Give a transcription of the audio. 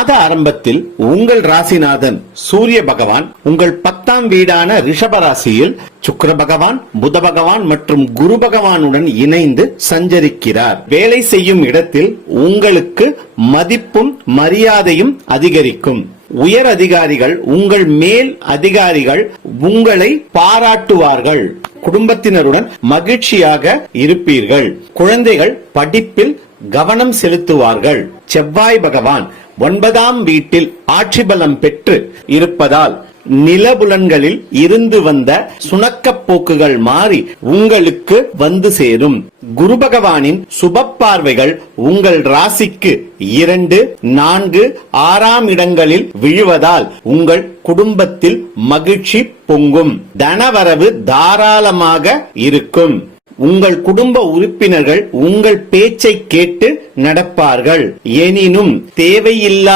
மாத ஆரம்பத்தில் உங்கள் ராசிநாதன் சூரிய பகவான் உங்கள் 10ஆம் வீடான ரிஷப ராசியில் சுக்கிர பகவான், புத பகவான் மற்றும் குரு பகவானுடன் இணைந்து சஞ்சரிக்கிறார். வேலை செய்யும் இடத்தில் உங்களுக்கு மதிப்பும் மரியாதையும் அதிகரிக்கும். உயர் அதிகாரிகள், உங்கள் மேல் அதிகாரிகள் உங்களை பாராட்டுவார்கள். குடும்பத்தினருடன் மகிழ்ச்சியாக இருப்பீர்கள். குழந்தைகள் படிப்பில் கவனம் செலுத்துவார்கள். செவ்வாய் பகவான் 9ஆம் வீட்டில் ஆட்சி பலம் பெற்று இருப்பதால் நிலபுலன்களில் இருந்து வந்த சுணக்க போக்குகள் மாறி உங்களுக்கு வந்து சேரும். குரு பகவானின் சுப பார்வைகள் உங்கள் ராசிக்கு 2, 4, 6ஆம் இடங்களில் விழுவதால் உங்கள் குடும்பத்தில் மகிழ்ச்சி பொங்கும். தனவரவு தாராளமாக இருக்கும். உங்கள் குடும்ப உறுப்பினர்கள் உங்கள் பேச்சை கேட்டு நடப்பார்கள். எனினும் தேவையில்லாத